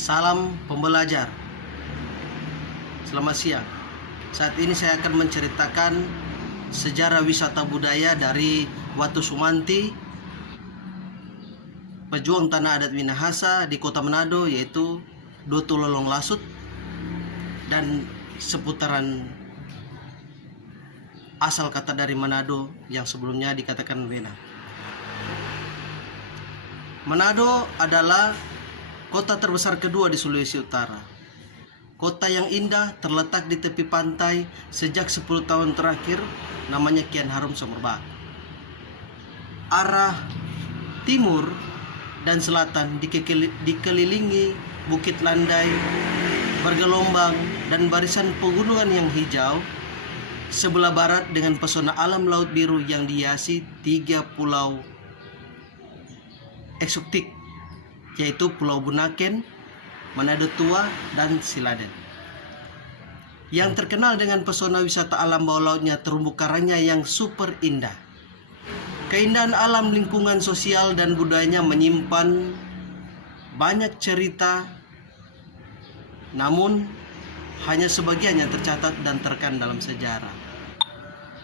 Salam pembelajar. Selamat siang. Saat ini saya akan menceritakan sejarah wisata budaya dari Watu Sumanti, pejuang tanah adat Minahasa di Kota Manado, yaitu Doto Lolong Lasut dan seputaran asal kata dari Manado yang sebelumnya dikatakan Wena. Manado adalah kota terbesar kedua di Sulawesi Utara. Kota yang indah terletak di tepi pantai sejak 10 tahun terakhir, namanya kian harum semerbak. Arah timur dan selatan dikelilingi bukit landai, bergelombang dan barisan pegunungan yang hijau. Sebelah barat dengan pesona alam laut biru yang dihiasi 3 pulau eksotik, yaitu Pulau Bunaken, Manado Tua, dan Siladen. Yang terkenal dengan pesona wisata alam bawah lautnya terumbu karangnya yang super indah. Keindahan alam, lingkungan sosial, dan budayanya menyimpan banyak cerita, namun hanya sebagian yang tercatat dan terekam dalam sejarah.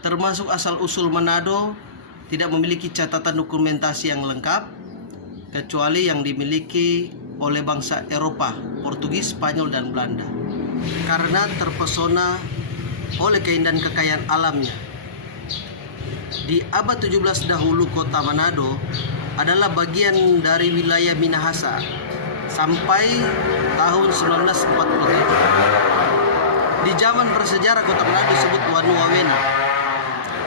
Termasuk asal-usul Manado tidak memiliki catatan dokumentasi yang lengkap, kecuali yang dimiliki oleh bangsa Eropa, Portugis, Spanyol, dan Belanda, karena terpesona oleh keindahan kekayaan alamnya. Di abad 17 dahulu, kota Manado adalah bagian dari wilayah Minahasa sampai tahun 1947. Di zaman prasejarah, kota Manado disebut Wanua Wena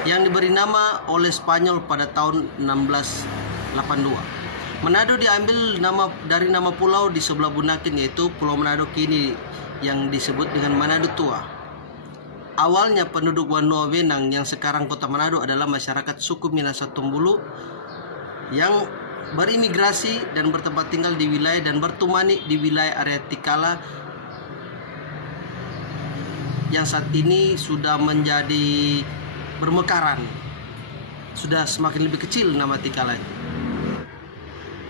yang diberi nama oleh Spanyol pada tahun 1682. Manado diambil dari nama pulau di sebelah Bunaken, yaitu Pulau Manado kini yang disebut dengan Manado Tua. Awalnya penduduk Wanua Wenang yang sekarang Kota Manado adalah masyarakat suku Minahasa Tombulu yang berimigrasi dan bertempat tinggal di wilayah dan bertumani di wilayah area Tikala yang saat ini sudah menjadi bermekaran. Sudah semakin lebih kecil nama Tikala.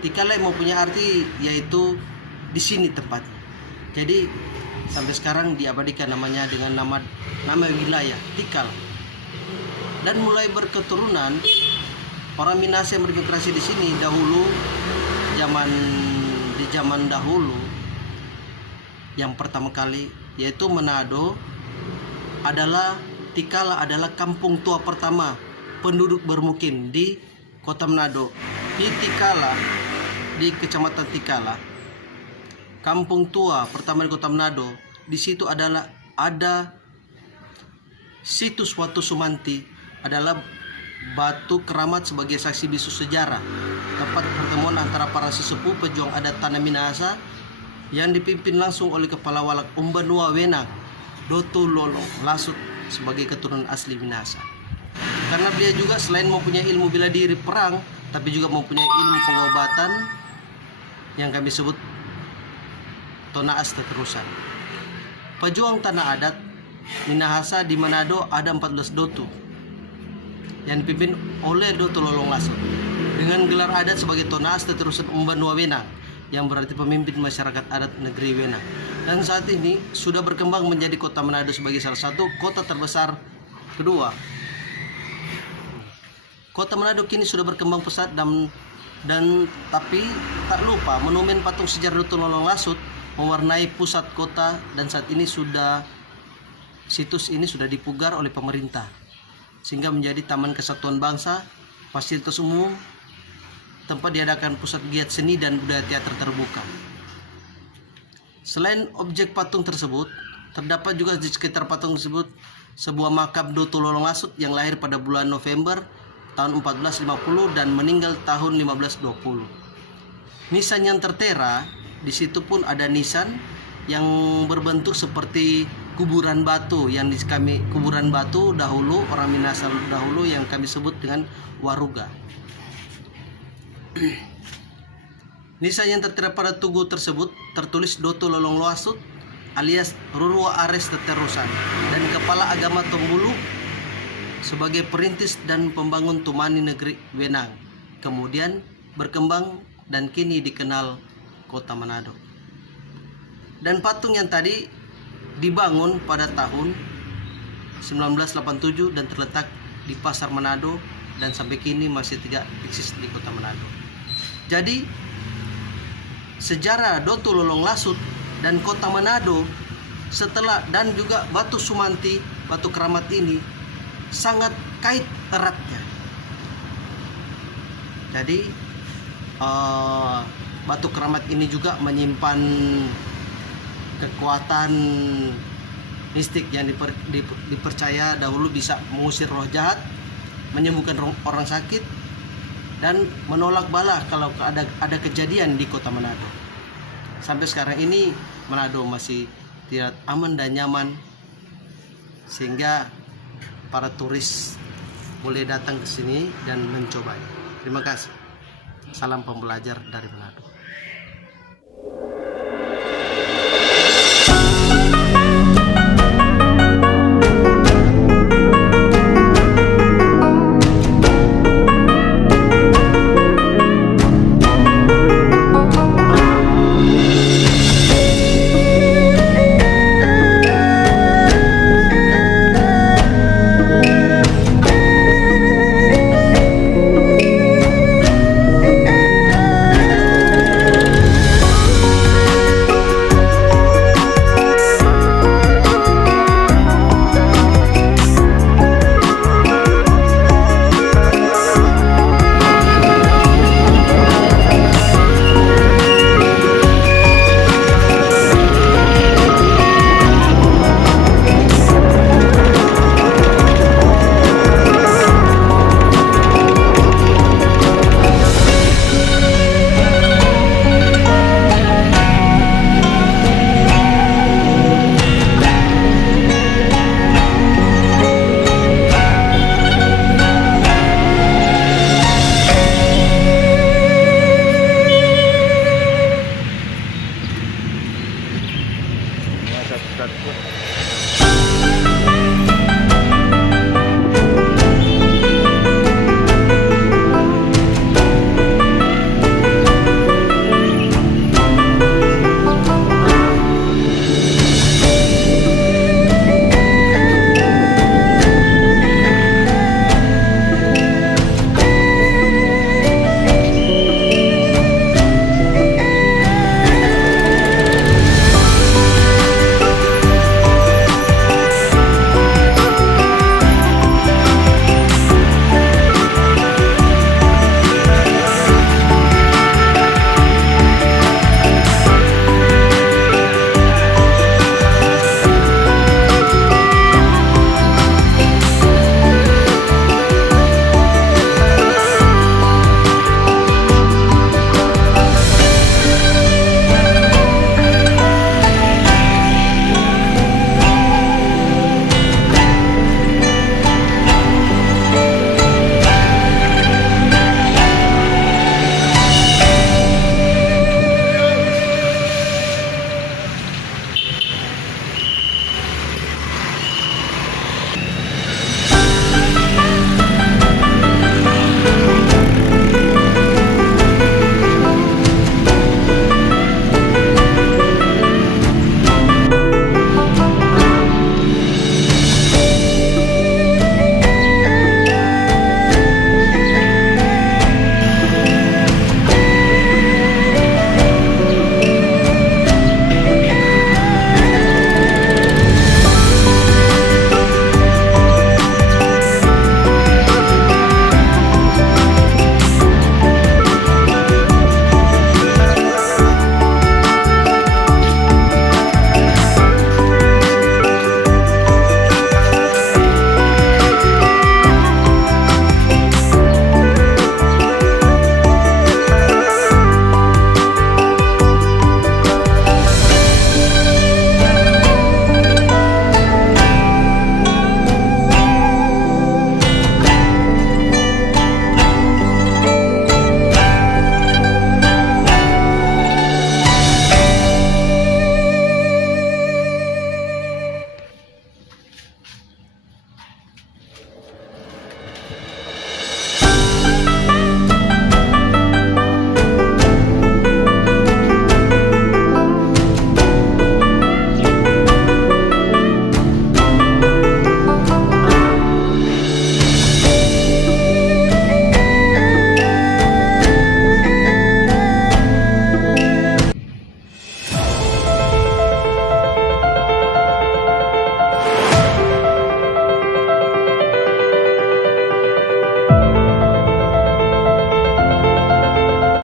Tikala mempunyai arti yaitu di sini tempatnya. Jadi sampai sekarang diabadikan namanya dengan nama wilayah Tikala. Dan mulai berketurunan orang Minahasa yang berimigrasi di sini dahulu, di zaman dahulu yang pertama kali, yaitu Manado adalah Tikala adalah kampung tua pertama penduduk bermukim di Kota Manado. Di Tikala, di Kecamatan Tikala, kampung tua pertama di Kota Manado, di situ ada situs Watu Sumanti, adalah batu keramat sebagai saksi bisu sejarah, tempat pertemuan antara para sesepuh pejuang adat tanah Minahasa yang dipimpin langsung oleh Kepala Walak Umbanua Wenang, Doto Lolong Lasut, sebagai keturunan asli Minahasa. Karena dia juga selain mempunyai ilmu bela diri perang, tapi juga mempunyai ilmu pengobatan yang kami sebut Tonaas Teterusan. Pejuang tanah adat Minahasa di Manado ada 14 Doto yang dipimpin oleh Doto Lolong Lasut dengan gelar adat sebagai Tonaas Teterusan Umbanua Wenang, yang berarti pemimpin masyarakat adat negeri Wenang. Dan saat ini sudah berkembang menjadi Kota Manado sebagai salah satu kota terbesar kedua. Kota Manado kini sudah berkembang pesat dan tapi tak lupa monumen patung sejarah Doto Lolong Lasut mewarnai pusat kota, dan saat ini situs ini sudah dipugar oleh pemerintah sehingga menjadi Taman Kesatuan Bangsa, fasilitas umum, tempat diadakan pusat giat seni dan budaya teater terbuka. Selain objek patung tersebut, terdapat juga di sekitar patung tersebut sebuah makam Doto Lolong Lasut yang lahir pada bulan November tahun 1450 dan meninggal tahun 1520. Nisan yang tertera di situ pun ada nisan yang berbentuk seperti kuburan batu kuburan batu dahulu orang Minahasa dahulu yang kami sebut dengan waruga. Nisan yang tertera pada tugu tersebut tertulis Doto Lolong Lasut alias Rurua Ares Teterusan dan Kepala Agama Tombulu sebagai perintis dan pembangun Tumani negeri Wenang. Kemudian berkembang dan kini dikenal Kota Manado. Dan patung yang tadi dibangun pada tahun 1987 dan terletak di Pasar Manado dan sampai kini masih tidak eksis di Kota Manado. Jadi sejarah Dotu Lolong Lasut dan Kota Manado setelah dan juga Batu Sumanti, batu keramat ini sangat kait eratnya. Jadi batu keramat ini juga menyimpan kekuatan mistik yang dipercaya dahulu bisa mengusir roh jahat, menyembuhkan orang sakit, dan menolak bala kalau ada kejadian di Kota Manado. Sampai sekarang ini Manado masih tidak aman dan nyaman, sehingga para turis boleh datang ke sini dan mencobanya. Terima kasih. Salam pembelajar dari Manado.